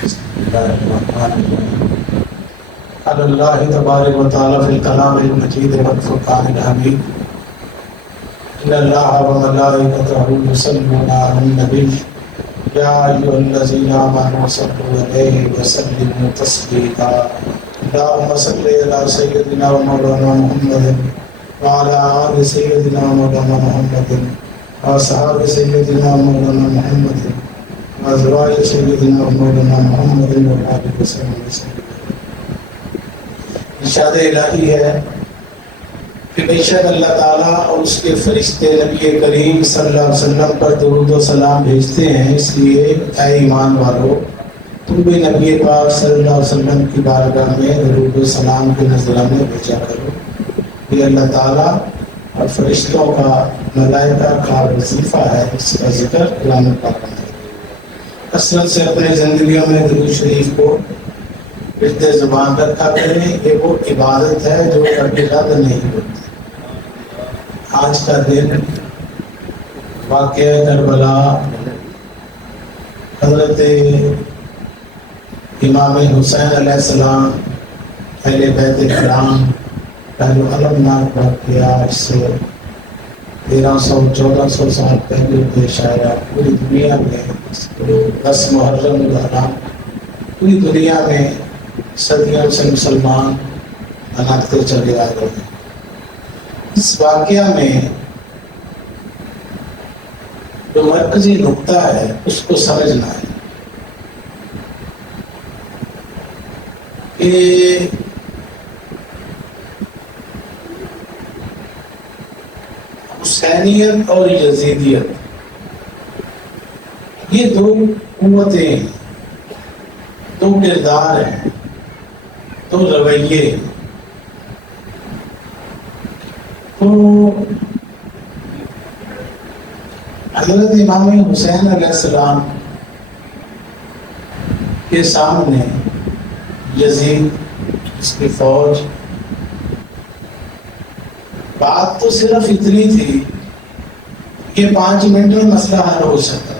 قال اللہ تبارک و تعالی فی الکلام المجید والفرقان الحمید ان اللہ وملائکتہ یصلون علی النبی یا ایھا الذین آمنوا صلوا علیہ وسلموا تسلیما اللهم صل علی سیدنا و مولانا محمد وعلى آل سیدنا و مولانا محمد واصحاب سیدنا و مولانا محمد وازواج سیدنا و مولانا محمد وآلہ وسلم۔ ارشاد الہی ہے کہ بے شک اللہ تعالیٰ اور اس کے فرشتے نبی کریم صلی اللہ علیہ وسلم پر درود و سلام بھیجتے ہیں، اس لیے اے ایمان والو تم بھی نبی پاک صلی اللہ علیہ وسلم کی بارگاہ میں درود و سلام کے نذرانے بھیجا کرو۔ یہ اللہ تعالیٰ اور فرشتوں کا، ملائکہ کا وظیفہ ہے، اس کا ذکر قرآن پاک میں ہے۔ کثرت سے اپنے زندگیوں میں درود شریف کو رد زبان رکھا کریں، یہ وہ عبادت ہے جو کبھی رد نہیں ہوتی۔ آج کا دن واقعہ کربلا، حضرت امام حسین علیہ السلام اہل بیت کرام پہلو المناک واقعہ اس سے 1300-1400 سال پہلے پیش آیا۔ پوری دنیا میں 10 محرم الحرام پوری دنیا میں صدیوں سے مسلمان مناتے چلے آ رہے ہیں۔ اس واقعہ میں جو مرکزی نقطہ ہے اس کو سمجھنا ہے کہ حسینیت اور یزیدیت یہ دو قوتیں ہیں، دو کردار ہیں، دو رویے۔ تو حضرت امام حسین علیہ السلام کے سامنے یزید، اس کی فوج، بات تو صرف اتنی تھی کہ 5 منٹ میں مسئلہ حل ہو سکتا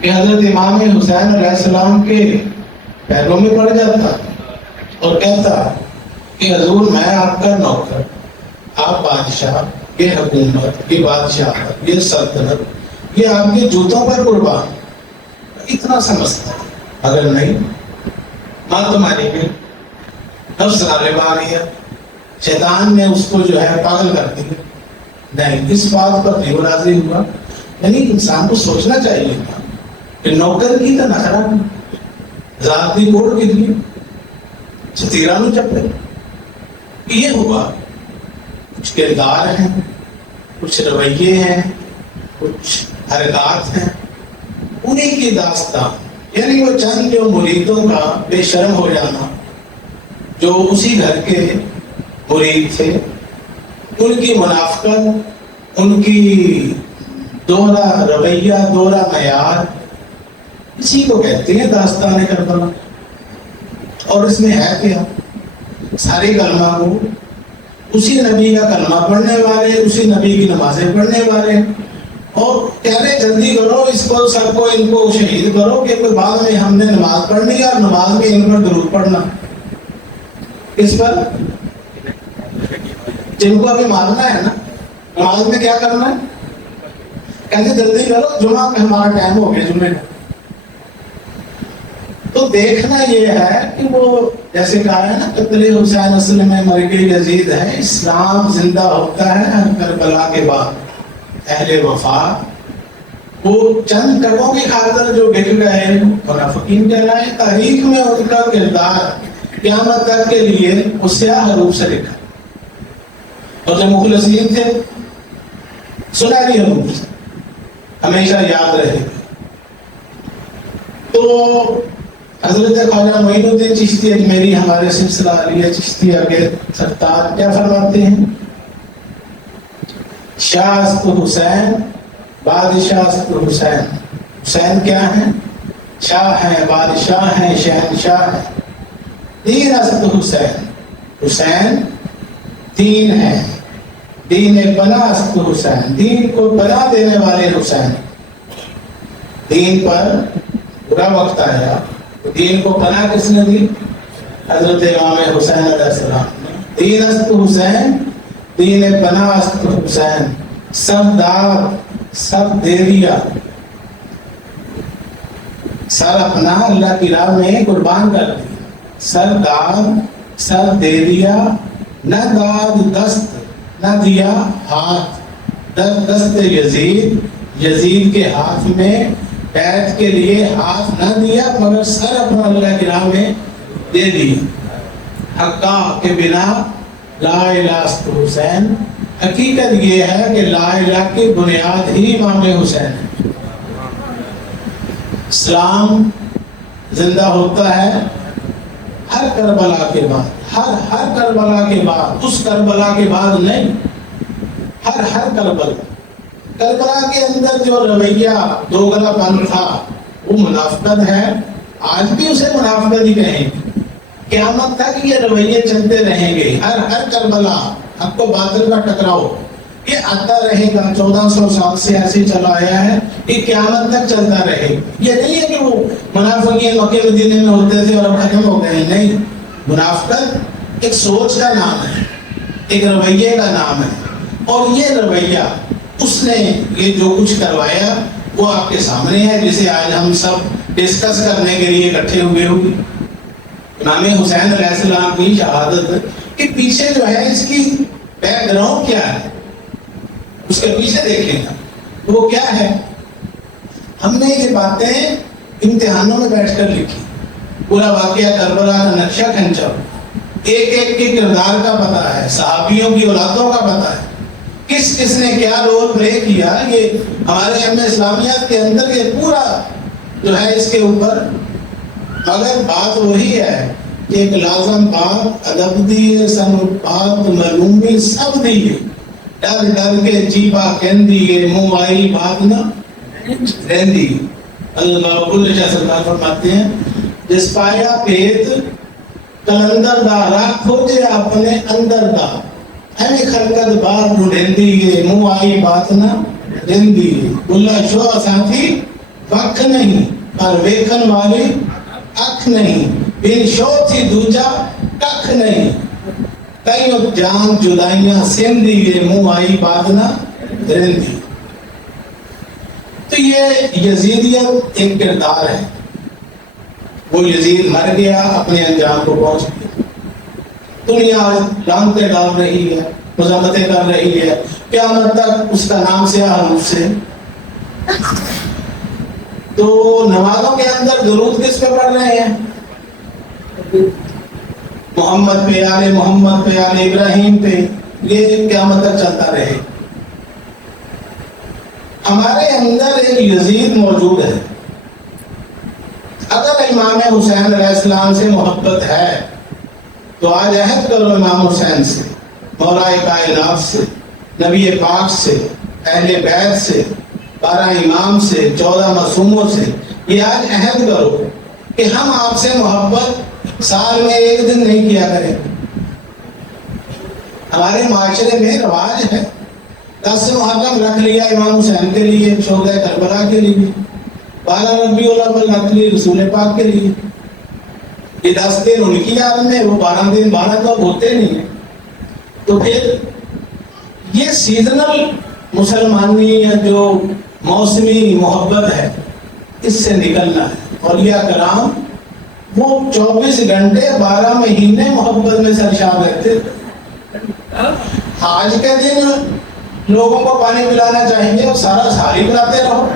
کہ حضرت امام حسین علیہ السلام کے پیروں میں پڑ جاتا اور کہتا کہ حضور میں آپ کا نوکر، آپ بادشاہ، یہ حکومت، یہ بادشاہ، یہ سلطنت، یہ آپ کے جوتوں پر قربان، اتنا سمجھتا۔ اگر نہیں، ماں تمہاری بھی نفس غالب آ گیا، شیطان نے اس کو جو ہے پاگل کر دیا۔ نہیں، اس بات پر نہیں راضی ہوا۔ یعنی انسان کو سوچنا چاہیے تھا کہ نوکر کی تو نخرا ذات دی کوڑ کی دی ستیرہ نو چپے۔ یہ ہوا، کچھ کردار ہیں، کچھ رویے ہیں، کچھ حرکات ہیں، انہیں کی داستان، یعنی وہ چند جو مریدوں کا بے شرم ہو جانا، جو اسی گھر کے مرید تھے، ان کی منافقت، ان کی دوہرا رویہ، دوہرا معیار، اسی کو کہتے ہیں داستان کربلا۔ اور اس میں ہے کیا؟ سارے کلمہ کو اسی نبی کا کلمہ پڑھنے والے، اسی نبی کی نمازیں پڑھنے والے، اور کہہ رہے جلدی کرو اس کو، سب کو، ان کو شہید کرو کہ بعد میں ہم نے نماز پڑھنی ہے اور نماز میں ان پر درود پڑھنا۔ اس پر جن کو ابھی ماننا ہے نا، نماز میں کیا کرنا ہے؟ کہتے جلدی کرو، جمعہ میں ہمارا ٹائم ہو گیا جمعے کا۔ تو دیکھنا یہ ہے کہ وہ جیسے کہا ہے نا، قتل حسین اصل میں مرگ یزید ہے، اسلام زندہ ہوتا ہے کربلا کے بعد۔ اہل وفا وہ چند ٹکوں کی خاطر جو گر گئے منافقین کہلائے، تاریخ میں ان کا کردار قیامت تک کے لیے اس سیاہ حروف سے لکھا، اور جو مخلصین تھے سنہری حروف سے ہمیشہ یاد رہے گا۔ تو حضرت خواجہ معین الدین چشتی اجمیری، ہمارے سلسلہ علیہ چشتیہ کے سرتاج، کیا فرماتے ہیں؟ شاہ است حسین بادشاہ است حسین۔ حسین کیا ہیں؟ شاہ ہیں، بادشاہ ہیں، شہنشاہ ہیں۔ دین است حسین، حسین دین ہے، دین پناہ است حسین، دین کو پناہ دینے والے حسین۔ دین پر برا وقت آیا تو دین کو پناہ کس نے دی؟ حضرت امام حسین علیہ السلام نے. دین است حسین دین پناہ است حسین، سب داد سب دے دیا. سر اپنا اللہ کی راہ میں قربان کر دیا، سر داد سر دے دیا، نہ داد دست نہ دیا ہاتھ. دست یزید کے ہاتھ میں بیعت کے لیے ہاتھ نہ دیا مگر سر اپنا اللہ کی راہ میں دے دیا. حقا کے بنا لا الہ الا حسین. حقیقت یہ ہے کہ لا الہ کی بنیاد ہی امام حسین ہے. اسلام زندہ ہوتا ہے ہر کربلا کے بعد، ہر کربلا کے بعد، اس کربلا کے بعد نہیں، ہر کربلا کے اندر جو رویہ دوگلا پن تھا وہ منافقت ہے. آج بھی اسے منافقت ہی کہیں گے. قیامت تک یہ رویے چلتے رہیں گے. ہر کربلا حق و باطل کا ٹکراؤ یہ آتا رہے گا. 1400 سال سے ایسے چلا آیا ہے، یہ قیامت تک چلتا رہے گا. یہ نہیں ہے کہ وہ منافقین مکہ مدینے میں ہوتے تھے اور اب ختم ہو گئے. نہیں، منافقت ایک سوچ کا نام ہے، ایک رویے کا نام ہے. اور یہ رویہ اس نے یہ جو کچھ کروایا وہ آپ کے سامنے ہے، جسے آج ہم سب ڈسکس کرنے کے لیے اکٹھے ہوئے ہوئے. امام حسین علیہ السلام کی شہادت کے پیچھے جو ہے اس کی بیک گراؤنڈ کیا ہے، اس کے پیچھے دیکھیں گا وہ کیا ہے. ہم نے یہ باتیں امتحانوں میں بیٹھ کر لکھی. پورا واقعہ کربلا کا نقشہ کھینچا، ایک ایک کے کردار کا پتہ ہے، صحابیوں کی اولادوں کا پتہ ہے، کس کس نے کیا رول پلے کیا. یہ ہمارے علم اسلامیات کے اندر یہ پورا جو ہے اس کے اوپر. مگر بات وہی ہے کہ ایک لازم بات ادب دی، سن بات معلومی سب دی. ڈر ڈر کے جیبا کہندی منہ آئی بات نہ رہندی. اللہ بلّہ شاہ سرکار فرماتے ہیں جس پایا پیت کلندر دا رکھ ہو جے اپنے اندر دا ایویں خلقت بات ڈھونڈی منہ آئی بات نہ رہندی. بلّہ شاہ ساتھی وقت نہیں پر ویکھن والی اکھ نہیں، بن شو تھی دوجا ککھ نہیں. کئیوں جان جدائیاں سندھی گے منہ آئی بات نہ رہندی. تو یہ یزیدیت ایک کردار ہے. وہ یزید مر گیا، اپنے انجام کو پہنچ گیا. دنیا لانتیں ڈال رہی ہے، مذمتیں کر رہی ہے، قیامت تک اس کا نام سیاہ حروف سے. تو نمازوں کے اندر درود کس پہ پڑھ رہے ہیں؟ محمد پہ، آل محمد پہ، آل ابراہیم پہ. یہ قیامت تک چلتا رہے. ہمارے اندر ایک یزید موجود ہے. اگر امام حسین علیہ السلام سے محبت ہے تو آج عہد کرو امام حسین سے، مولا کائنات سے، نبی پاک سے، اہل بیت سے، 12 امام سے، 14 معصوموں سے. یہ آج عہد کرو کہ ہم آپ سے محبت سال میں ایک دن نہیں کیا کریں. ہمارے معاشرے میں رواج ہے 10 محرم رکھ لیا امام حسین کے لیے، شہدائے کربلا کے لیے، 12 ربیع الاول رکھ لی رسول پاک کے لیے. یہ 10 دن ان کی یاد میں، وہ 12 دن 12 تو ہوتے نہیں ہیں. تو پھر یہ سیزنل مسلمانی یا جو موسمی محبت ہے اس سے نکلنا ہے. اولیاء کرام وہ 24 گھنٹے 12 مہینے محبت میں سرشار رہتے. آج کے دن لوگوں کو پانی پلانا چاہیں اور سارا سال ہی پلاتے رہو،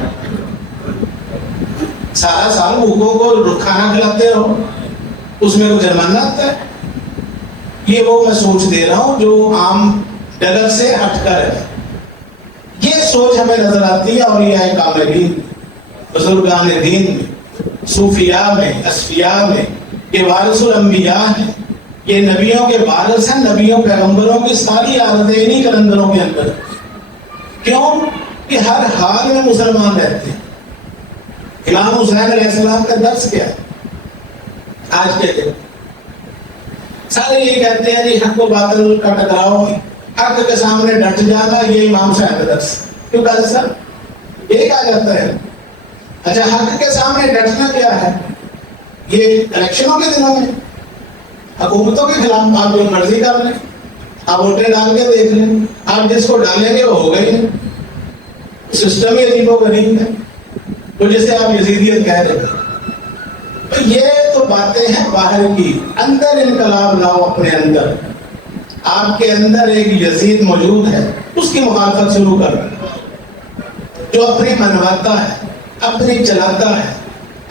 سارا سال بھوکوں کو کھانا کھلاتے رہو، اس میں کوئی جرمانہ آتا ہے. یہ وہ میں سوچ دے رہا ہوں جو عام ڈگر سے ہٹ کر ہے. یہ سوچ ہمیں نظر آتی ہے اولیاء کاملین، بزرگان دین میں، صوفیاء میں، اصفیاء میں. یہ وارث الانبیاء ہیں، یہ نبیوں کے وارث ہیں. نبیوں پیغمبروں کی ساری عادتیں انہی کلندروں کے اندر. کیوں کہ ہر حال میں مسلمان رہتے ہیں. امام حسین علیہ السلام کا درس کیا ہے آج کے دن؟ سارے یہ کہتے ہیں جی حق و باطل کا ٹکراؤ، حق کے سامنے ڈٹ جانا، یہ امام حسین کا درس. کیوں کہا سر یہ کہا جاتا ہے اچھا حق کے سامنے ڈٹنا کیا ہے؟ یہ الیکشنوں کے دنوں میں حکومتوں کے خلاف آپ جو مرضی کر لیں، آپ ووٹیں ڈال کے دیکھ لیں، آپ جس کو ڈالیں گے وہ ہوگا ہی نہیں. سسٹم ہی عجیب و غریب ہے، تو جسے آپ یزیدیت کہہ رہے ہیں. تو یہ تو باتیں ہیں باہر کی. اندر انقلاب لاؤ اپنے اندر. آپ کے اندر ایک یزید موجود ہے، اس کی مخالفت شروع کر جو اپنی منواتا ہے، اپنی چلاتا ہے،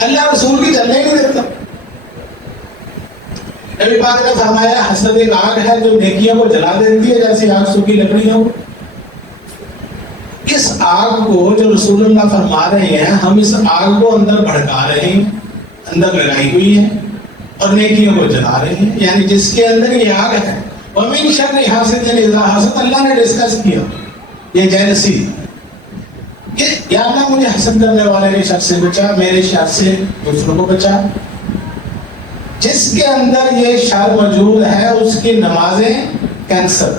اللہ رسول کی چلنے نہیں دیتا. نبی پاک نے فرمایا حسد ایک آگ ہے جو نیکیوں کو جلا دیتی ہے جیسے آگ سوکھی لکڑی ہو. اس آگ کو جو رسول اللہ فرما رہے ہیں، ہم اس آگ کو اندر بھڑکا رہے ہیں، اندر لگائی ہوئی ہے اور نیکیوں کو جلا رہے ہیں. یعنی جس کے اندر یہ آگ ہے، وَمِن شَرِّ حَاسِدٍ إِذَا حَسَدَ، اللہ نے ڈسکس کیا یہ جیلسی کہ یا اللہ مجھے حسد کرنے والے کے شر سے بچا، میرے شر سے دوسروں کو بچا. جس کے اندر یہ شر موجود ہے اس کی نمازیں کینسل،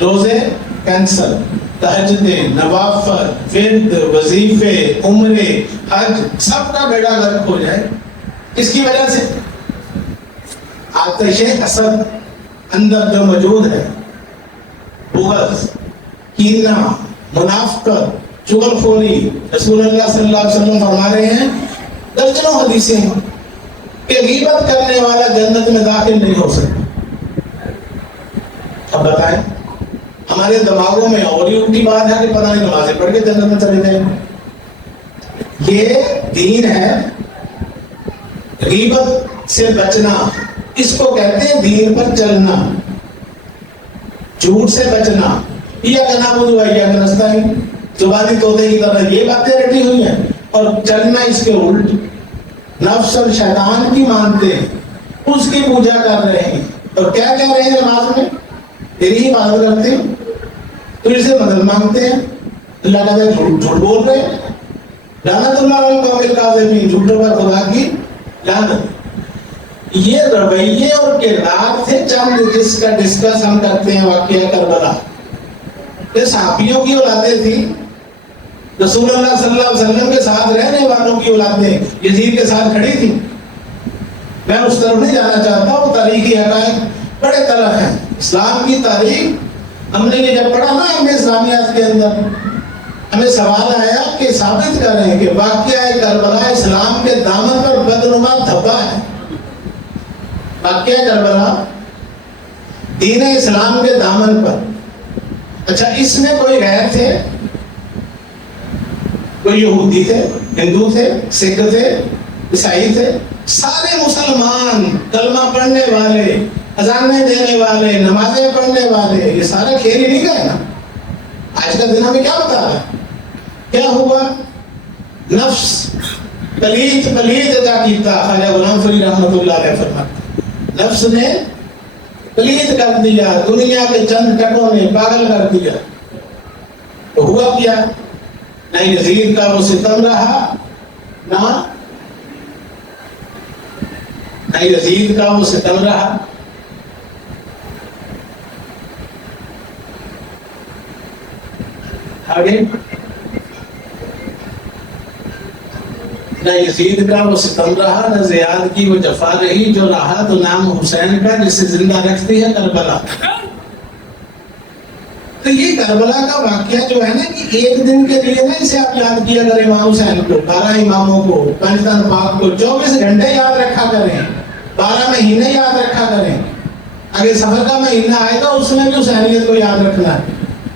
روزے کینسل، تہجدیں، نوافل، ورد، وظیفے، عمرے، حج، سب کا بیڑا غرق ہو جائے. اس کی وجہ سے آتش حسد اندر جو موجود ہے، بغض، کینہ، منافقت، چغل خوری. رسول اللہ صلی اللہ علیہ وسلم فرما رہے ہیں، درجنوں حدیثیں ہیں کہ غیبت کرنے والا جنت میں داخل نہیں ہو سکتا. اب بتائیں، ہمارے دماغوں میں اور ہی الٹی بات ہے کہ پتہ نہیں نمازیں پڑھ کے جنت میں چلے جائیں. یہ دین ہے. غیبت سے بچنا اس کو کہتے ہیں دین پر چلنا. جھوٹ سے بچنا، ایاک نعبد و ایاک نستعین، زبانی طوطے کی طرح یہ باتیں رٹی ہوئی ہیں، اور چلنا اس کے الٹ. نفس اور شیطان کی مانتے ہیں، اس کی پوجا کر رہے ہیں، اور کیا کہہ رہے ہیں نماز میں؟ تیری ہی عبادت کرتے ہیں، تو اسے مدد مانگتے ہیں. اللہ کہتا ہے جھوٹ بول رہے ہیں. لعنت اللہ علی القوم الکاذبین، جھوٹوں پر خدا کی لعنت. یہ رویے اور کردار تھے چند جس کا ڈسکس ہم کرتے ہیں. واقعہ کربلا، یہ صحابیوں کی اولادیں تھیں، رسول اللہ صلی اللہ علیہ وسلم کے ساتھ رہنے والوں کی اولادیں یزید کے ساتھ کھڑی تھیں. میں اس طرف نہیں جانا چاہتا، وہ تاریخی حقائق بڑے طرح ہیں. اسلام کی تاریخ ہم نے یہ جب پڑھا نا ہمیں اسلامیات کے اندر، ہمیں سوال آیا کہ ثابت کریں کہ واقعہ کربلا اسلام کے دامن پر بدنما دھبا ہے. واقعہ کربلا دین اسلام کے دامن پر. اچھا، اس میں کوئی غیر تھے؟ کوئی یہودی تھے، ہندو تھے، سکھ تھے، عیسائی تھے؟ سارے مسلمان، کلمہ پڑھنے والے، اذانیں دینے والے، نمازیں پڑھنے والے، یہ سارا کھیل ہی نہیں گئے نا. آج کا دن ہمیں کیا بتا رہا ہے؟ کیا ہوا؟ نفس پلیت ادا کیتا. خواجہ غلام فرید رحمۃ اللہ علیہ فرماتے، نفس نے پلیت کر دیا، دنیا کے چند ٹکوں نے پاگل کر دیا. تو ہوا کیا؟ نہ یزید کا وہ ستم رہا، نہ یزید کا وہ ستم رہا. آگے نہ یزید کا وہ ستم رہا، نہ زیاد کی وہ جفا رہی. جو رہا تو نام حسین کا، جسے زندہ رکھتی ہے کربلا. تو یہ کربلا کا واقعہ جو ہے نا کہ ایک دن کے لیے نا اسے آپ یاد کیا کریں. امام حسین کو، 12 اماموں کو، پنجتن پاک کو 24 گھنٹے یاد رکھا کریں، 12 مہینے یاد رکھا کریں. اگر سفر کا مہینہ آئے گا اس میں بھی حسینیت کو یاد رکھنا ہے.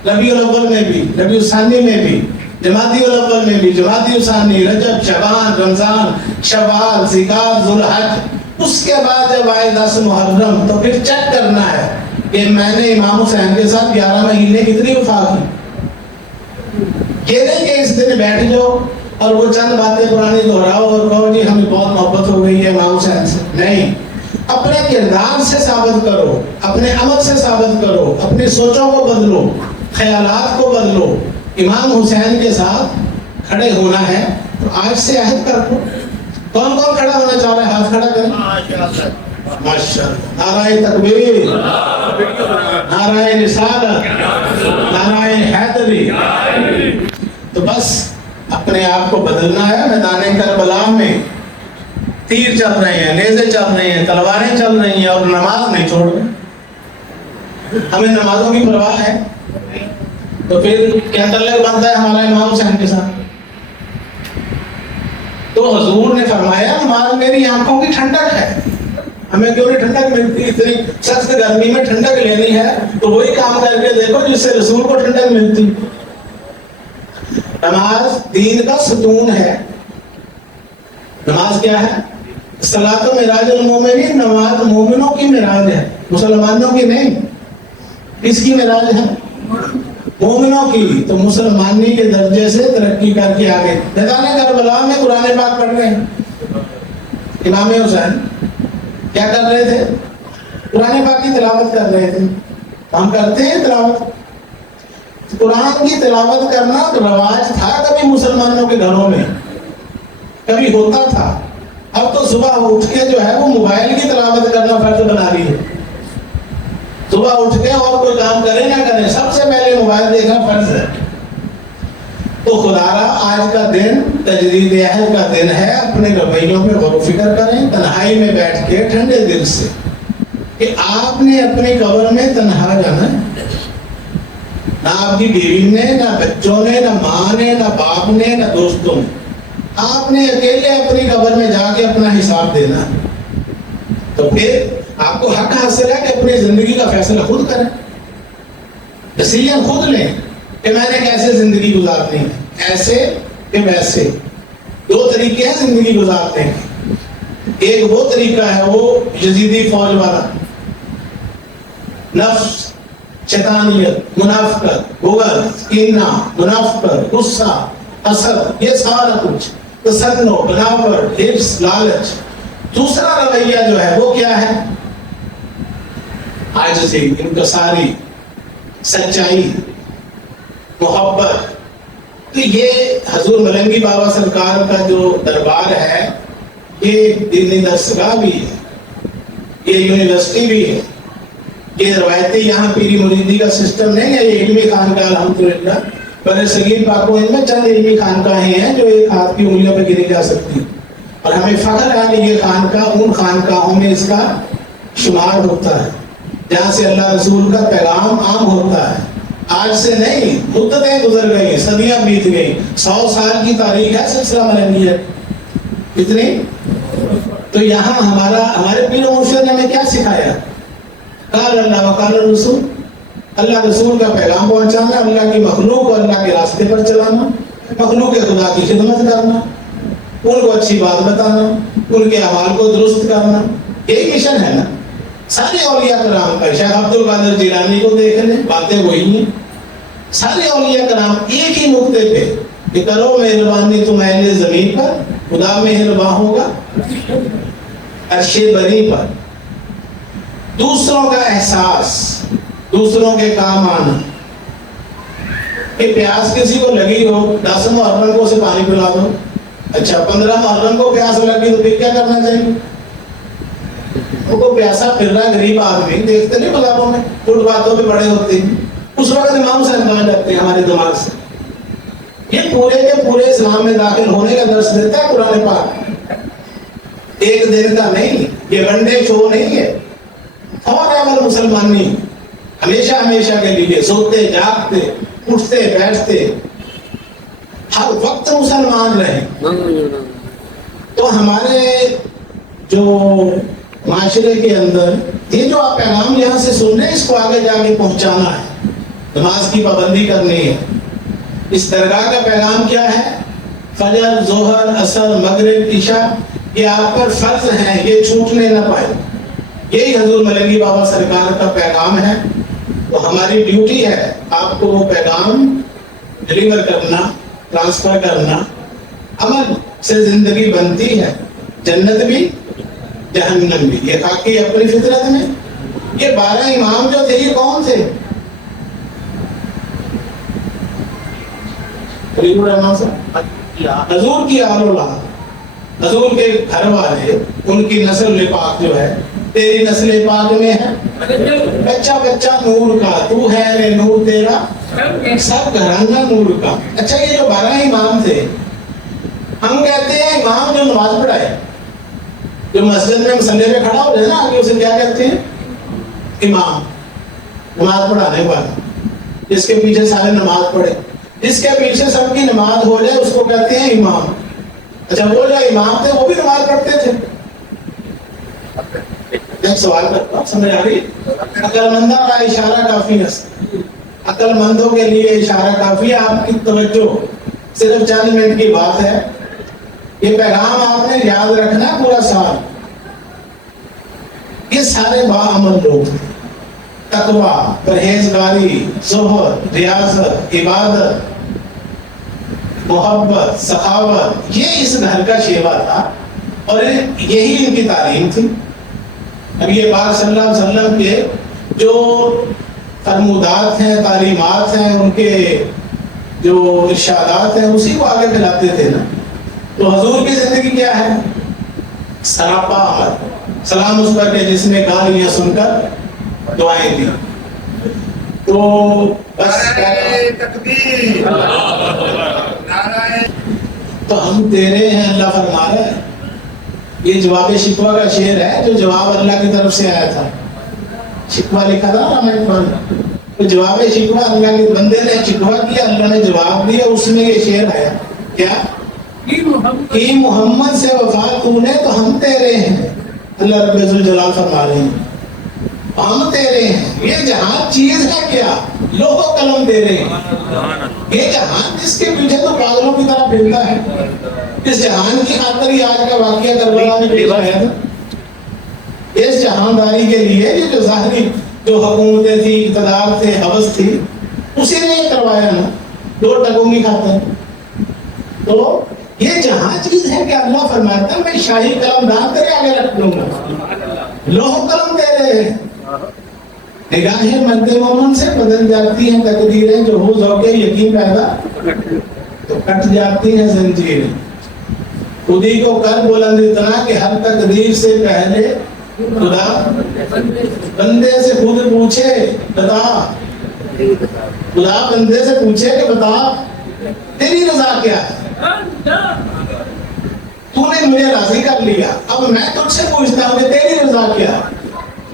ربیع الاول میں بھی، ربیع الثانی میں بھی، جمادی الاول میں بھی، جمادی الثانی، رجب، شعبان، رمضان، شوال، ذوالحجہ، ذوالحج. اس کے بعد جب آئے 10 محرم تو پھر چیک کرنا ہے کہ میں نے امام حسین کے ساتھ 11 مہینے کتنی وفا کی. یہ نہیں کہ اس دن بیٹھ جاؤ اور وہ چند باتیں پرانی دہراؤ اور کہو جی ہمیں بہت محبت ہو گئی ہے امام حسین سے. نہیں، اپنے کردار سے ثابت کرو، اپنے عمل سے ثابت کرو، اپنی سوچوں کو بدلو، خیالات کو بدلو. امام حسین کے ساتھ کھڑے ہونا ہے تو آج سے عہد کر دو. کون کون کھڑا ہونا چاہ رہا ہے؟ ہاتھ کھڑا کریں. ماشاءاللہ. نعرہ تکبیر، نعرہ رسالت، نعرہ حیدری. تو بس اپنے آپ کو بدلنا ہے. میدان کربلا میں تیر چل رہے ہیں, نیزے چل رہے ہیں, تلواریں چل رہی ہیں, اور نماز نہیں چھوڑ رہے. ہمیں نمازوں کی پرواہ ہے تو پھر کیا تعلق بنتا ہے ہمارا امام حسین کے ساتھ؟ تو حضور نے فرمایا نماز میری آنکھوں کی ٹھنڈک ہے. ہمیں کیوں نہیں ٹھنڈک ملتی؟ اتنی سخت گرمی میں ٹھنڈک لینی ہے تو وہی کام کر کے دیکھو جس سے رسول کو ٹھنڈک ملتی. نماز دین کا ستون ہے. نماز کیا ہے؟ صلاۃ معراج المومنین. نماز مومنوں کی معراج ہے, مسلمانوں کی نہیں. کس کی معراج ہے؟ مومنوں کی. تو مسلمانی کے درجے سے ترقی کر کے آگے میدان کربلا میں قرآن پاک پڑھ رہے ہیں. امام حسین کیا کر رہے تھے؟ قرآن پاک کی تلاوت کر رہے تھے. ہم کرتے ہیں تلاوت. قرآن کی تلاوت کرنا رواج تھا کبھی مسلمانوں کے گھروں میں, کبھی ہوتا تھا. اب تو صبح اٹھ کے جو ہے وہ موبائل کی تلاوت کرنا فرض بنا لی ہے. صبح اٹھ کے اور کوئی کام کرے نہ کرے, سب سے پہلے موبائل دیکھنا فرض ہے. تو خدا را آج کا دن تجدید عہد کا دن ہے. اپنے رویوں پہ غور و فکر کریں تنہائی میں بیٹھ کے ٹھنڈے دل سے کہ آپ نے اپنی قبر میں تنہا جانا ہے. نہ آپ کی بیوی نے, نہ بچوں نے, نہ ماں نے, نہ باپ نے, نہ دوستوں نے. آپ نے اکیلے اپنی قبر میں جا کے اپنا حساب دینا. تو پھر آپ کو حق حاصل ہے کہ اپنی زندگی کا فیصلہ خود کریں, ڈیسیژن خود لیں کہ میں نے کیسے زندگی گزارنی ہے, ایسے کہ ویسے. دو طریقے ہیں زندگی گزارنے کے. ایک وہ طریقہ ہے وہ یزیدی فوج والا, نفس, شیطانیت, منافقت, بغض, کینہ, منافقت, غصہ, حسد, یہ سارا کچھ, تسنع, بناوٹ, حرص, لالچ. دوسرا رویہ جو ہے وہ کیا ہے؟ عاجزی, انکساری, سچائی, محبت. تو یہ حضور ملنگی بابا سرکار کا جو دربار ہے یہ دینی درسگاہ بھی ہے, یہ یونیورسٹی بھی ہے. یہ روایتی یہاں پیری مریدی کا سسٹم نہیں ہے, یہ علمی خانقاہ الحمدللہ. بر صغیر پاک و ہند میں چند علمی خانقاہیں ہیں جو ایک ہاتھ کی انگلیوں پہ گنی جا سکتی ہیں, اور ہمیں فخر ہے کہ یہ خانقاہ ان خانقاہوں میں اس کا شمار ہوتا ہے جہاں سے اللہ رسول کا پیغام عام ہوتا ہے. آج سے نہیں, مدتیں گزر گئی, صدیاں بیت گئی, 100 سال کی تاریخ ہے سلسلہ ملنگیت. کتنی؟ تو یہاں ہمارے پیر و مرشد نے ہمیں کیا سکھایا؟ قال اللہ و قال الرسول. اللہ رسول کا پیغام پہنچانا, اللہ کی مخلوق کو اللہ کے راستے پر چلانا, مخلوق خدا کی خدمت کرنا, ان کو اچھی بات بتانا, ان کے اعمال کو درست کرنا. یہی مشن ہے نا سارے اولیاء کرام کا. شیخ عبد القادر جیلانی کو دیکھ لیں, باتیں وہی ہیں. سارے اولیاء کرام ایک ہی نقطے پہ کہ کرو مہربانی تم اہل زمین پر, خدا مہربان ہوگا عرش بری پر. دوسروں کا احساس, دوسروں کے کام آنا. کہ پیاس کسی کو لگی ہو, 10 محرم کو اسے پانی پلا دو. اچھا 15 محرم کو پیاس لگی تو پھر کیا کرنا چاہیے؟ وہ پیاسا پھر رہا غریب آدمی, دیکھتے نہیں بازاروں میں فٹ پاتھوں پہ بڑے ہوتے ہیں, اس وقت امام صاحب کہاں جاتے ہیں ہمارے دماغ سے. یہ پورے کے پورے اسلام میں داخل ہونے کا درس دیتا ہے قرآن پاک. ایک دن کا نہیں, یہ ون ڈے شو نہیں ہے. اور عمل مسلمانی ہمیشہ ہمیشہ کے لیے سوتے جاگتے اٹھتے بیٹھتے ہر وقت مسلمان رہے. تو ہمارے جو معاشرے کے اندر یہ جو آپ پیغام یہاں سے سن رہے ہیں اس کو آگے جا کے پہنچانا ہے. نماز کی پابندی کرنی ہے. اس درگاہ کا پیغام کیا ہے؟ فجر, ظہر, عصر, مغرب, عشاء یہ آپ پر فرض ہیں, یہ چھوٹنے نہ پائے. یہی حضور ملنگی بابا سرکار کا پیغام ہے. تو ہماری ڈیوٹی ہے آپ کو وہ پیغام ڈلیور کرنا, ٹرانسفر کرنا. عمل سے زندگی بنتی ہے, جنت بھی جہنم بھی. یہ خاکی اپنی فطرت میں. یہ 12 امام جو تھے یہ کون تھے؟ حضور کی آل اولاد, حضور کے گھر والے, ان کی نسل پاک جو ہے تیری نسل پاک میں ہے، بچہ بچہ نور کا، تو ہے رے نور تیرا سب گھرانہ نور کا۔ اچھا یہ جو 12 امام تھے، ہم کہتے ہیں امام جو نماز پڑھائے، جو مسجد میں مصلی پہ کھڑا ہو جائے نا آگے، اسے کیا کہتے ہیں؟ امام، نماز پڑھانے والا، جس کے پیچھے سارے نماز پڑھے، جس کے پیچھے سب کی نماز ہو جائے اس کو کہتے ہیں امام۔ اچھا وہ جو امام تھے وہ بھی نماز پڑھتے تھے؟ ایک سوال کرتا ہوں، سمجھ آ رہی؟ عقل مندوں کا اشارہ کافی ہے، عقل مندوں کے لیے اشارہ کافی ہے۔ آپ کی توجہ صرف چند منٹ کی بات ہے، یہ پیغام آپ نے یاد رکھنا ہے پورا سال۔ یہ سارے باعمل لوگ ہیں، تقوی، پرہیزگاری، زہد، ریاضت، عبادت، محبت، سخاوت، یہ اس گھر کا شیوا تھا اور یہی ان کی تعلیم تھی۔ نبی پاک صلی اللہ علیہ وسلم کے جو فرمودات ہیں، تعلیمات ہیں، ان کے جو ارشادات ہیں، اسی کو آگے پھیلاتے تھے نا۔ تو حضور کی زندگی کیا ہے؟ سراپا عمل۔ سلام اس پر کہ جس نے گالیاں سن کر دعائیں دی۔ تو بس تو ہم تیرے ہیں، اللہ فرما رہا ہے۔ یہ جواب شکوہ کا شعر ہے جو جواب اللہ کی طرف سے آیا تھا۔ شکوہ لکھا تھا نا میں پر، تو جواب شکوہ اللہ کے بندے نے شکوہ کیا، اللہ نے جواب دیا، اس میں یہ شعر آیا کیا کہ محمد سے وفا تو نے تو ہم تیرے ہیں۔ اللہ رب ذوالجلال فرما رہے ہیں ہم تیرے ہیں۔ یہ جہان چیز ہے کیا؟ لوح و قلم تیرے ہیں۔ یہ جہان جس کے پیچھے تو پاگلوں کی طرح پھرتا ہے، اس جہان کی خاطر ہی آج کا واقعہ کربلا میں پیش آیا تھا۔ اس جہانداری کے لیے یہ جو ظاہری جو حکومتیں تھی، اقتدار تھے، حوث تھی، اسی نے یہ کروایا نا، 2 ٹکوں کی خاطر۔ تو یہ جہاں چیز ہے کہ اللہ فرماتا ہے میں شاہی قلم دان تیرے آگے رکھ لوں گا، لوح قلم تیرے ہیں۔ نگاہیں مرد مومن سے بدل جاتی ہیں تقدیریں، جو ہو ذوق یقین پیدا تو کٹ جاتی ہیں زنجیریں۔ خودی کو کر بلند اتنا کہ ہر تقدیر سے پہلے خدا بندے سے خود پوچھے بتا، خدا بندے سے پوچھے کہ بتا تیری رضا کیا ہے؟ تو نے مجھے راضی کر لیا، اب میں تجھ سے پوچھتا ہوں کہ تیری رضا کیا ہے؟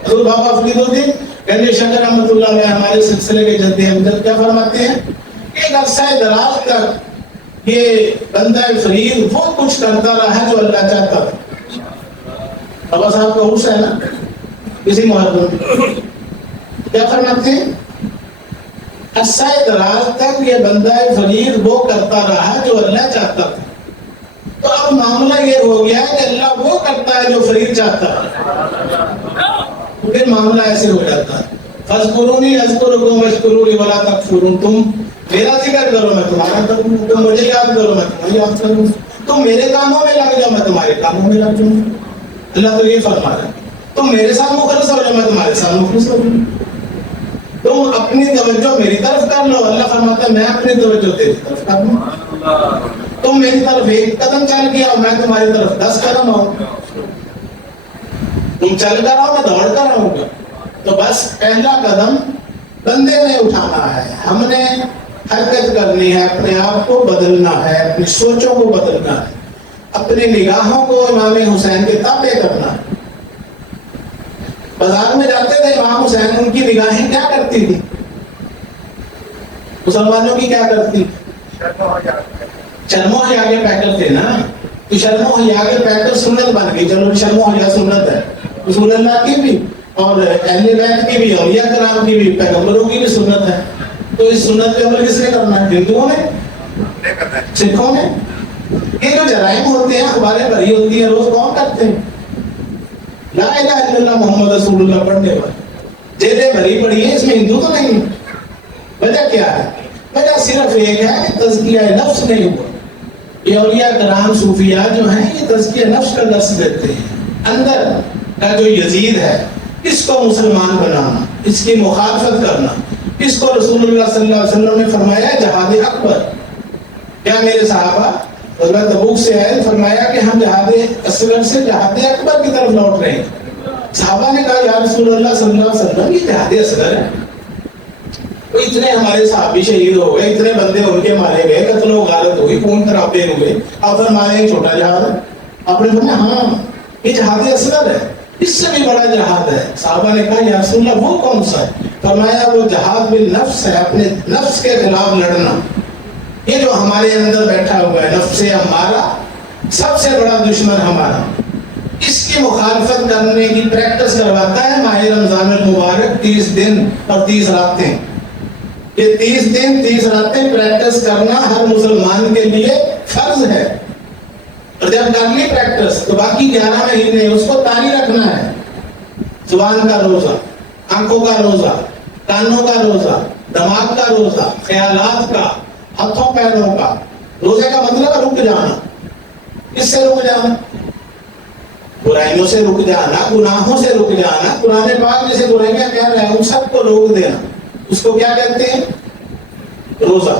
حضرت بابا فرید الدین گنج شنکر رحمۃ اللہ علیہ ہمارے سلسلے کے جد امجد کیا فرماتے ہیں؟ ایک عرصہ دراز تک یہ بندہ فرید وہ کچھ کرتا رہا ہے جو اللہ چاہتا تھا۔ بابا صاحب کا عرصہ ہے نا کسی محرم کیا فرماتے ہیں؟ عرصہ دراز تک یہ بندہ فرید وہ کرتا رہا جو اللہ چاہتا تھا۔ تو اب معاملہ یہ ہو گیا کہ اللہ وہ کرتا ہے جو فرید چاہتا ہے، پھر معاملہ ایسے ہو جاتا ہے فَاذْكُرُونِي أَذْكُرُكُمْ وَاشْكُرُوا لِي وَلَا تَكْفُرُونَ۔ تم میرا ذکر کرو میں تمہارا کروں، تم مجھے یاد کرو میں تمہیں یاد کروں، تم میرے کاموں میں لگ جاؤ میں تمہارے کاموں میں لگ جاؤں۔ اللہ تو یہ فرما رہا ہے تم میرے ساتھ مخلص ہو جاؤ میں تمہارے ساتھ مخلص ہو جاؤں، تم اپنی توجہ میری طرف کر لو، اللہ فرماتا ہے میں اپنی توجہ تیری طرف کر لوں۔ تم میری طرف 1 قدم چل گیا اور میں تمہاری طرف 10 قدم آؤں، تم چل کر آؤ میں دوڑ کر آؤں گا۔ تو بس پہلا قدم بندے نے اٹھانا ہے، ہم نے حرکت کرنی ہے، اپنے آپ کو بدلنا ہے، اپنی سوچوں کو بدلنا ہے، اپنی نگاہوں کو امام حسین کے تابع کرنا ہے۔ بازار میں جاتے تھے امام حسین، ان کی نگاہیں کیا کرتی تھی؟ مسلمانوں کی کیا کرتی؟ شرم و حیا کے پیکر تھے نا، تو شرم و حیا کے پیکر سنت بن گئی۔ چلو شرم و حیا سنت ہے، رسول اللہ کی بھی اور اہل بیت کی بھی، اولیاء کرام کی بھی، پیغمبروں کی بھی سنت ہے۔ تو اس سنت پہ عمل کس نے کرنا ہے؟ ہندوؤں نے، سکھوں نے۔ یہ جو جرائم ہوتے ہیں، اخباریں بھری ہوتی ہیں، روز کون کرتے ہیں؟ لا الہ الا اللہ محمد رسول اللہ پڑھنے والے جیلیں بھری پڑی ہیں، اس میں ہندو تو نہیں۔ وجہ کیا ہے؟ وجہ صرف ایک ہے کہ تزکیہ نفس نہیں ہوا۔ یہ اولیاء کرام صوفیاء جو ہیں یہ تزکیہ نفس کا درس دیتے ہیں۔ اندر کا جو یزید ہے اس کو مسلمان بنانا، اس کی مخالفت کرنا، اس کو رسول اللہ صلی اللہ علیہ وسلم نے فرمایا جہاد اکبر۔ کیا میرے صحابہ غزوہ تبوک سے آئے، فرمایا کہ ہم جہاد اصغر سے جہاد اکبر کی طرف لوٹ رہے ہیں۔ صحابہ نے کہا یا رسول اللہ صلی اللہ علیہ وسلم یہ جہاد اصغر ہے، تو اتنے ہمارے صحابی شہید ہو گئے، اتنے بندے ان کے مارے گئے، قتل و غارت ہوئی، خون خرابے ہوئے، آپ فرمانے چھوٹا جہاد ہے؟ آپ نے فرمایا ہاں یہ جہاد اصغر ہے، اس سے بھی بڑا جہاد ہے۔ صحابہ نے کہا یا رسول اللہ وہ کون سا ہے؟ فرمایا وہ جہاد بالنفس ہے، اپنے نفس کے خلاف لڑنا۔ یہ جو ہمارے اندر بیٹھا ہوا ہے نفس ہمارا سب سے بڑا دشمن ہمارا، اس کی مخالفت کرنے کی پریکٹس کرواتا ہے ماہ رمضان المبارک 30 دن اور 30 راتیں۔ یہ 30 دن 30 راتیں پریکٹس کرنا ہر مسلمان کے لیے فرض ہے، اور جب کر لی پریکٹس تو باقی 11 مہینے اس کو جاری رکھنا ہے۔ زبان کا روزہ، آنکھوں کا روزہ، کانوں کا روزہ، دماغ کا روزہ، خیالات کا، ہاتھوں پیروں کا۔ روزے کا مطلب ہے رک جانا۔ کس سے رک جانا؟ برائیوں سے رک جانا، گناہوں سے رک جانا۔ قرآن پاک جسے برائیاں کہہ رہے ہیں ان سب کو روک دینا، اس کو کیا کہتے ہیں؟ روزہ۔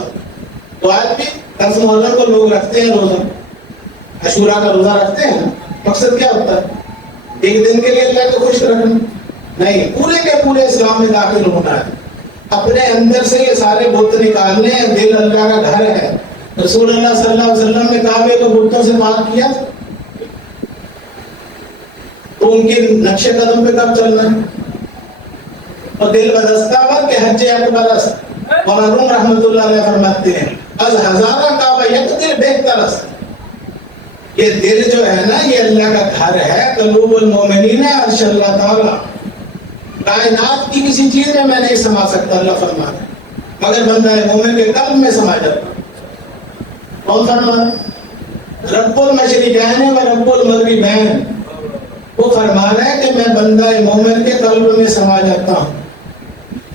تو آج بھی 10 محرم کو لوگ رکھتے ہیں روزہ، عاشورہ کا روزہ رکھتے ہیں۔ مقصد کیا ہوتا ہے؟ ایک دن کے لیے اللہ کو خوش رکھنا نہیں، پورے کے پورے اسلام میں داخل ہونا ہے۔ اپنے اندر سے یہ سارے بت نکالنے ہیں۔ دل اللہ کا گھر ہے۔ رسول اللہ صلی اللہ علیہ وسلم نے کعبے کو بتوں سے پاک کیا تو ان کے نقش قدم پہ کب چلنا ہے؟ اور دل بدستہ کہ حج اکبر است، اور ارم رحمت اللہ علیہ فرماتے ہیں از ہزارہ کعبہ یک دل بہتر است۔ یہ دل جو ہے نا یہ اللہ کا گھر ہے۔ قلوب المومنین عرش اللہ تعالی، کائنات کی کسی چیز میں نہیں سما سکتا اللہ فرماتا ہے، مگر بندہ مومن کے قلب میں سما جاتا ہے۔ کون فرماتا ہے؟ رب المشرقین و رب المغربین، وہ فرما رہا ہے کہ میں بندہ مومن کے قلب میں سما جاتا ہوں۔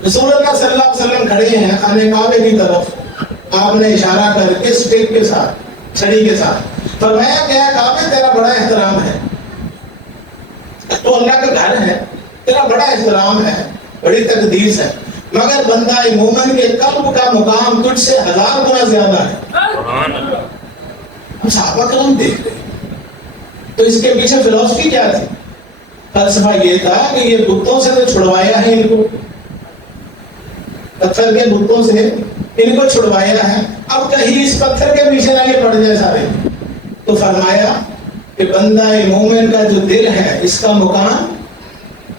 رسول اللہ صلی اللہ علیہ وسلم کھڑے ہیں خانہ کعبے کی طرف، آپ نے اشارہ کر کے سٹک کے ساتھ، چھڑی کے ساتھ فرمایا کہ کعبے تیرا بڑا احترام ہے، تو اللہ کا گھر ہے، تیرا بڑا احترام ہے، بڑی تقدیس ہے، مگر بندہ مومن کے قلب کا مقام تجھ سے 1000 گنا زیادہ ہے۔ ہم صحابہ کرام دیکھ رہے ہیں، تو اس کے پیچھے فلسفی کیا تھی؟ فلسفہ یہ تھا کہ یہ بتوں سے تو چھڑوایا ہے ان کو، پتھر کے بتوں سے ان کو چھڑوایا ہے، اب کہیں اس پتھر کے پیچھے نہ یہ پڑ جائے سارے۔ تو فرمایا کہ بندہ مومن کا جو دل ہے اس کا مقام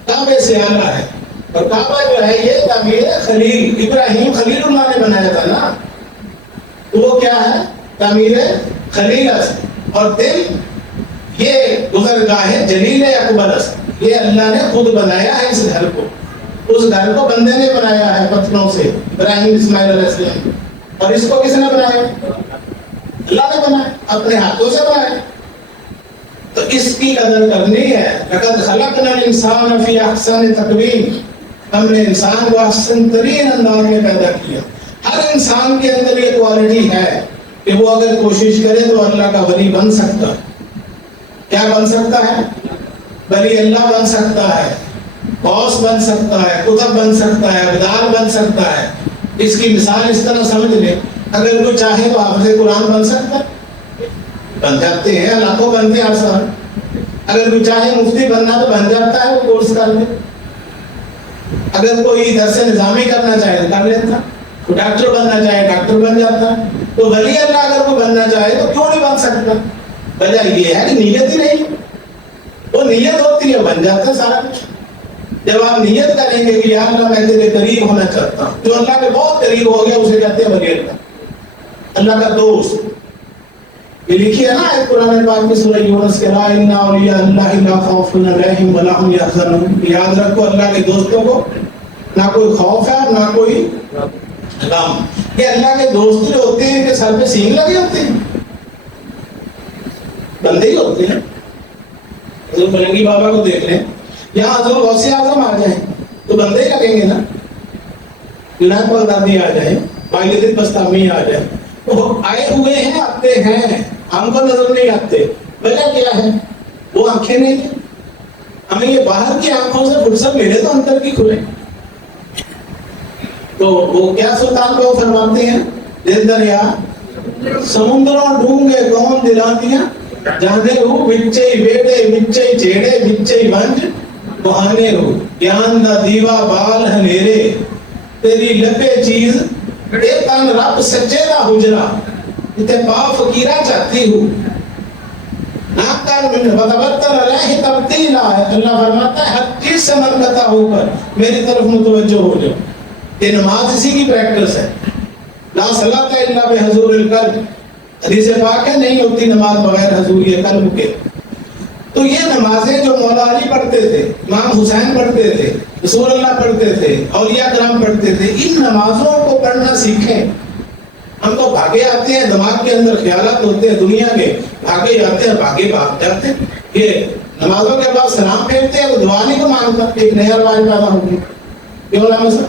کعبے سے اعلیٰ ہے، اور کعبہ جو ہے یہ تعمیر خلیل ابراہیم خلیل اللہ نے بنایا تھا نا، تو وہ کیا ہے؟ تعمیر خلیل است، اور دل یہ گزرگاہ جلیل اکبر است، یہ اللہ نے خود بنایا ہے اس گھر کو۔ اس گھر کو بندے نے بنایا ہے پتھروں سے، ابراہیم اسماعیل علیہ السلام، اور اس کو کس نے بنایا؟ اللہ نے بنایا، اپنے ہاتھوں سے بنایا۔ تو اس کی قدر کرنی ہے۔ لقد خلقنا الانسان فی احسن تقویم، ہم نے انسان کو احسن ترین انداز میں پیدا کیا۔ ہر انسان کے اندر یہ کوالٹی ہے کہ وہ اگر کوشش کرے تو اللہ کا ولی بن سکتا ہے۔ کیا بن سکتا ہے؟ ولی اللہ بن سکتا ہے، غوث بن سکتا ہے، قطب بن سکتا ہے، ابدال بن سکتا ہے۔ اس کی مثال اس طرح سمجھ لیں، اگر کوئی چاہے تو حافظ قرآن بن سکتا ہے، بن جاتے ہیں، لاکھوں بنتے ہیں ہر سال۔ اگر کوئی چاہے مفتی بننا تو بن جاتا ہے، وہ کورس کر لے۔ اگر کوئی درس نظامی کرنا چاہے تو کر لیتا، کوئی ڈاکٹر بننا چاہے ڈاکٹر بن جاتا۔ تو ولی اللہ اگر کوئی بننا چاہے تو کیوں نہیں بن سکتا؟ وجہ یہ ہے کہ نیت ہی نہیں، وہ نیت ہوتی ہے بن جاتا ہے سارا کچھ۔ جب آپ نیت کریں گے کہ یا اللہ میں تیرے قریب ہونا چاہتا ہوں، جو اللہ کے بہت قریب ہو گیا اسے کہتے ہیں ولی اللہ، اللہ کا دوست۔ یہ لکھی ہے نا آیت قرآن پاک میں سورہ یونس کے لا ان اولیاء اللہ لا خوف علیہم ولا هم یحزنون۔ یاد رکھو اللہ کے دوستوں کو نہ کوئی خوف ہے نہ کوئی غم۔ یہ اللہ کے دوست جو ہوتے ہیں کہ سر پہ سینگ لگے ہوتے ہیں، بندے ہی ہوتے ہیں۔ حضور فرنگی بابا کو دیکھ لیں، یہاں حضور غوث اعظم آ جائیں تو بندے ہی لگیں گے نا، جنید بغدادی آ جائیں، باقی بستامی آ جائیں، وہ آئے ہوئے ہیں، آتے ہیں، ہم کو نظر نہیں آتے۔ وجہ کیا ہے؟ وہ آنکھیں نہیں ہیں، ہمیں یہ باہر کی آنکھوں سے فرصت ملے تو اندر کی کھلے۔ تو وہ کیا سلطان کو فرماتے ہیں، دل دریا سمندروں ڈونگے کون دلاتیاں جانے ہو، بچے بیٹے بچے چیڑے بچے ونج بہانے ہو گیان دا دیوا بال ہنیرے تیری لبے چیز اے تن رب سچے دا حجرا تے پا فقیرہ چاہتی ہوں ناکر من وتبتر علیہ تبتیلا ہے. اللہ فرماتا ہے ہر چیز سے منقطع ہو کر میری طرف متوجہ ہو جاؤ. یہ نماز اسی کی پریکٹس ہے. لا صلاۃ الا بحضور القلب، حدیث پاک ہے نہیں ہوتی نماز بغیر حضور قلب کے. تو یہ نمازیں جو مولا علی پڑھتے تھے، امام حسین پڑھتے تھے، رسول اللہ پڑھتے تھے، اولیاء کرام پڑھتے تھے، ان نمازوں کو پڑھنا سیکھیں. ہم تو بھاگے آتے ہیں، دماغ کے اندر خیالات ہوتے ہیں دنیا کے، بھاگے جاتے ہیں، بھاگے بھاگ جاتے ہیں. یہ نمازوں کے بعد سلام پھیرتے ہیں، وہ دعا نہیں کو مانگتا. ایک نیا رواج پیدا ہو گیا. کیوں علامہ صاحب؟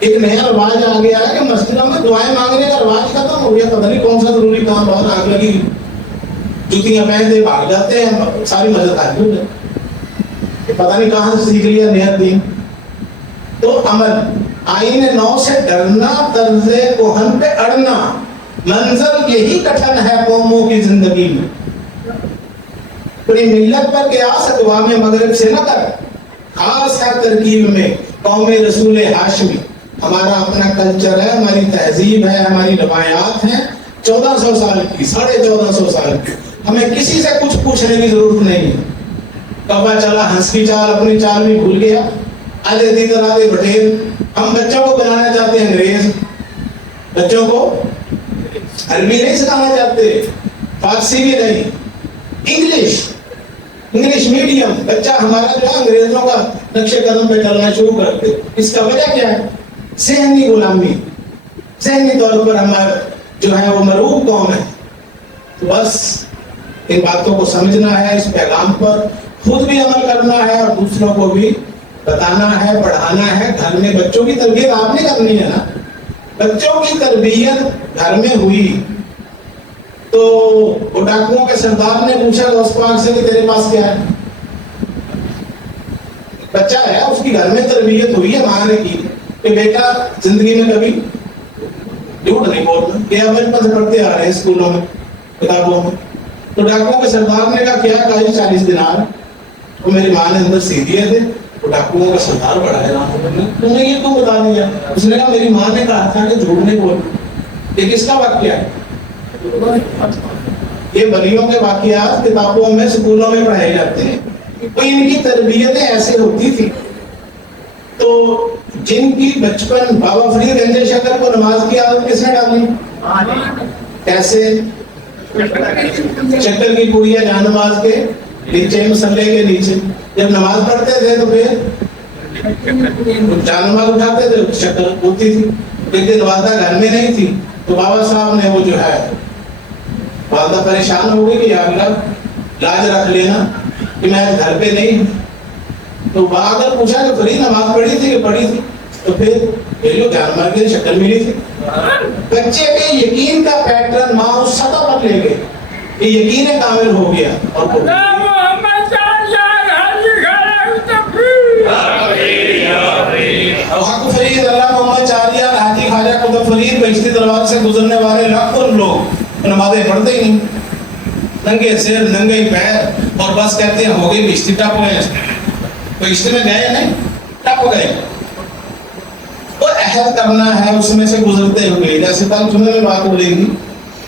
ایک نیا رواج آ گیا ہے کہ مسجدوں میں دعائیں مانگنے کا رواج ختم ہو گیا. پتہ نہیں کون سا ضروری کام بہت آگ لگی، جوتیاں پہنتے بھاگ جاتے ہیں، ساری مسجد خالی ہو جاتی. پتہ نہیں کہاں سے سیکھ لیا نیا دین. تو عمل آئین نو سے ڈرنا، طرز کوہن پہ اڑنا، منظر یہی کٹھن ہے قوموں کی زندگی میں. اپنی ملت پر قیاس اقوام مغرب سے نہ کر، خاص ہے ترکیب میں قوم رسول ہاشمی. ہمارا اپنا کلچر ہے، ہماری تہذیب ہے، ہماری روایات ہیں 1400 سال کی، 1450 سال کی. ہمیں کسی سے کچھ پوچھنے کی ضرورت نہیں ہے. کبا چلا ہنس کی چال اپنی چال بھی بھول گیا. آدھے دیگر آدھے بٹیر. ہم بچوں کو بنانا چاہتے ہیں انگریز، بچوں کو عربی نہیں سکھانا چاہتے، فارسی بھی نہیں، انگلش میڈیم. بچہ ہمارا جو ہے انگریزوں کا نقش قدم پہ چلنا شروع کر دے. اس کا وجہ کیا ہے؟ ذہنی غلامی. ذہنی طور پر ہمارا جو ہے وہ مرعوب قوم ہے. تو بس ان باتوں کو سمجھنا ہے، اس پیغام پر خود بھی عمل کرنا ہے اور دوسروں کو بھی بتانا ہے، پڑھانا ہے. گھر میں بچوں کی تربیت آپ نے کرنی ہے نا. بچوں کی تربیت گھر میں ہوئی تو وہ ڈاکوؤں کے سردار نے پوچھا غوث پاک سے کہ تیرے پاس کیا ہے؟ بچہ ہے، اس کی گھر میں تربیت ہوئی ہے ماں نے کی کہ بیٹا زندگی میں کبھی جھوٹ نہیں بولنا. یہ بچپن سے پڑھتے آ رہے ہیں اسکولوں میں، کتابوں میں. تو ڈاکوؤں کے سردار نے کہا کیا؟ 40 دینار. تو میری ماں نے اندر سی دیے تھے. تو ڈاکوؤں کا سردار بڑا ہے، تمہیں یہ کیوں بتا دیا؟ اس نے کہا میری ماں نے کہا تھا کہ جھوٹ نہیں بولنا. یہ کس کا واقعہ ہے؟ یہ ولیوں کے واقعات کتابوں میں، اسکولوں میں پڑھائے جاتے ہیں. ان کی تربیتیں ایسے ہوتی تھی. تو جن کی بچپن، بابا فرید گنج شکر کو نماز کی عادت کس نے ڈالی؟ کیسے؟ شکر کی پوڑیاں جان نماز کے نیچے، مسلے کے نیچے جب نماز پڑھتے تھے تو پھر جان نماز اٹھاتے تھے، شکر ہوتی تھی. ایک دن والدہ گھر میں نہیں تھی تو بابا صاحب نے وہ جو ہے، والدہ پریشان ہو گئی کہ یا اللہ لاج رکھ لینا کہ میں گھر پہ نہیں ہوں. تو اگر پوچھا کہ فرید نماز پڑھی تھی کہ پڑھی تھی؟ تو پھر یہ جان مار کے شکل ملی تھی. بچے کے یقین کا پیٹرن ماں اس سطح پر لے گئے کہ یقین کامل ہو گیا. اور حق فرید اللہ محمد چاریہ ہاتھی خواجہ قطب فرید بہشتی دربار سے گزرنے والے لاکھوں لوگ نمازیں پڑھتے ہی نہیں، ننگے سر ننگے پیر، اور بس کہتے ہیں ہو گئی بہشتی، ٹپ گئے. بہشتی میں گئے نہیں، ٹپ گئے. اور عہد کرنا ہے اس میں سے گزرتے ہوئے. جیسے کل جمعے میں بات ہو رہی تھی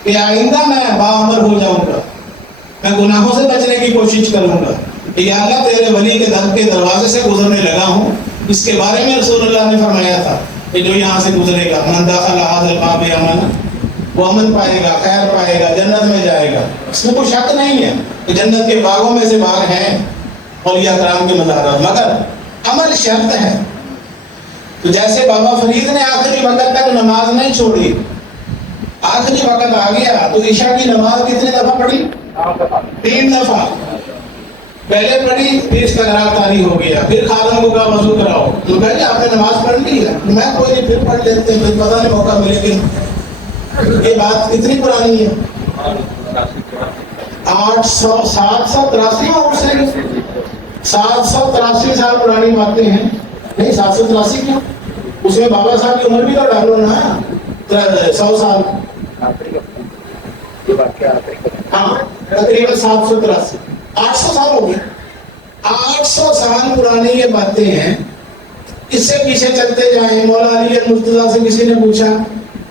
کہ آئندہ میں باعمر ہو جاؤں گا، میں گناہوں سے بچنے کی کوشش کروں گا. یا اللہ تیرے ولی کے در کے دروازے سے گزرنے لگا ہوں. اس کے بارے میں رسول اللہ نے فرمایا تھا کہ جو یہاں سے گزرے گا من دخل هذا الباب امنا، وہ امن پائے گا، خیر پائے گا، جنت میں جائے گا. اس میں کوئی شک نہیں ہے کہ جنت کے باغوں میں سے باغ ہیں اولیاء کرام کے مزارات، مگر عمل شرط ہے. تو جیسے بابا فرید نے آخری وقت تک نماز نہیں چھوڑی، آخری وقت آ گیا تو عشاء کی نماز کتنی دفعہ پڑھی؟ 3 دفعہ. پہلے پڑھی، پھر اس کا گراف طاری ہو گیا، پھر خادم کو کہا وضو کراؤ. تو کہا کہ آپ نے نماز پڑھ لی ہے؟ میں کوئی نہیں، پھر پڑھ لیتے ہیں، پھر پتہ نہیں موقع ملے گی. یہ بات کتنی پرانی ہے؟ 783 سال پرانی باتیں ہیں. نہیں 783 کیوں؟ اس میں بابا صاحب کی عمر بھی تو ڈالو نا، 100 سال. ہاں تقریباً 783، 800 سال ہو گئے. 800 سال پرانی یہ باتیں ہیں، اس سے پیچھے چلتے جائیں. مولا علی مرتضیٰ سے کسی نے پوچھا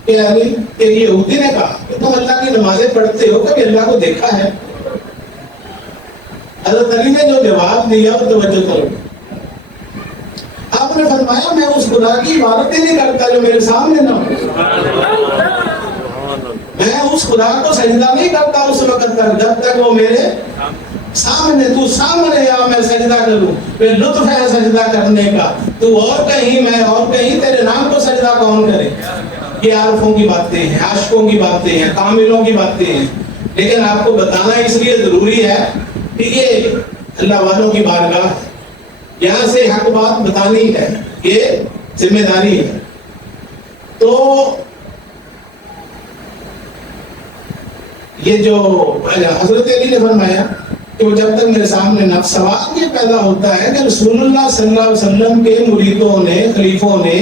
کہ علی کہ یہودی نے کہا کہ تم اللہ کی نمازیں پڑھتے ہو، کبھی اللہ کو دیکھا ہے؟ حضرت علی نے جو جواب دیا وہ توجہ کرو. آپ نے فرمایا میں اس خدا کی عبادت ہی نہیں کرتا جو میرے سامنے نہ ہو. میں اس خدا کو سجدہ نہیں کرتا اس وقت تک جب تک وہ میرے سامنے. تو سامنے آ میں سجدہ کروں. پھر لطف ہے سجدہ کرنے کا. تو اور کہیں میں اور کہیں، تیرے نام کو سجدہ کون کرے؟ یہ عارفوں کی باتیں ہیں، عاشقوں کی باتیں ہیں، کاملوں کی باتیں ہیں. لیکن آپ کو بتانا اس لیے ضروری ہے کہ یہ اللہ والوں کی بارگاہ ہے. یہاں سے حق بات بتانی ہے، یہ ذمہ داری ہے. تو یہ جو حضرت علی نے فرمایا کہ وہ جب تک میرے سامنے نہ، سوال یہ پیدا ہوتا ہے کہ رسول اللہ صلی اللہ علیہ وسلم کے مریدوں نے، خلیفوں نے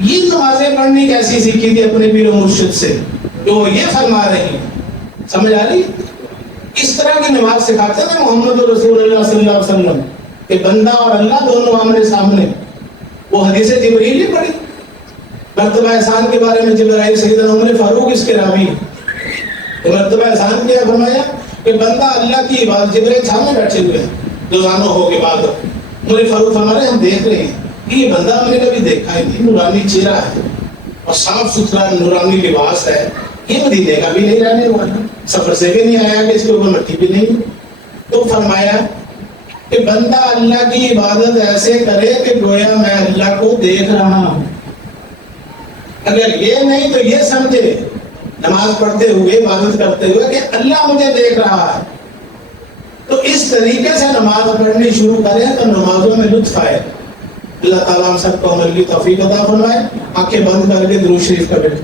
یہ نمازیں پڑھنی کیسی سیکھی تھی اپنے پیر و مرشد سے جو یہ فرما رہے ہیں؟ سمجھ آ رہی؟ اس طرح کی نماز سکھاتے تھے محمد رسول اللہ صلی اللہ علیہ وسلم کہ بندہ اور اللہ دونوں آمنے سامنے. وہ حدیث جبریل نہیں پڑھی؟ مرتبہ احسان کے بارے میں جبرائیل سیدنا عمر فاروق اس کے راوی. تو مرتبہ احسان کیا فرمایا کہ بندہ اللہ کی عبادت، جبرائیل سامنے بیٹھے ہوئے ہیں روزانہ ہو کے بعد. عمر فاروق فرما رہے ہم دیکھ رہے ہیں کہ یہ بندہ ہم نے کبھی دیکھا ہی نہیں. نورانی چہرہ ہے اور صاف ستھرا نورانی لباس ہے. یہ مدینے کا بھی نہیں رہنے والا، سفر سے بھی نہیں آیا کہ اس کے اوپر مٹی بھی نہیں. تو فرمایا کہ بندہ اللہ کی عبادت ایسے کرے کہ گویا میں اللہ کو دیکھ رہا ہوں. اگر یہ نہیں تو یہ سمجھے نماز پڑھتے ہوئے، عبادت کرتے ہوئے کہ اللہ مجھے دیکھ رہا ہے. تو اس طریقے سے نماز پڑھنی شروع کریں تو نمازوں میں لطف آئے. اللہ تعالیٰ ہم سب کو عمل کی توفیق عطا فرمائے. آنکھیں بند کر کے درود شریف کا بیٹھ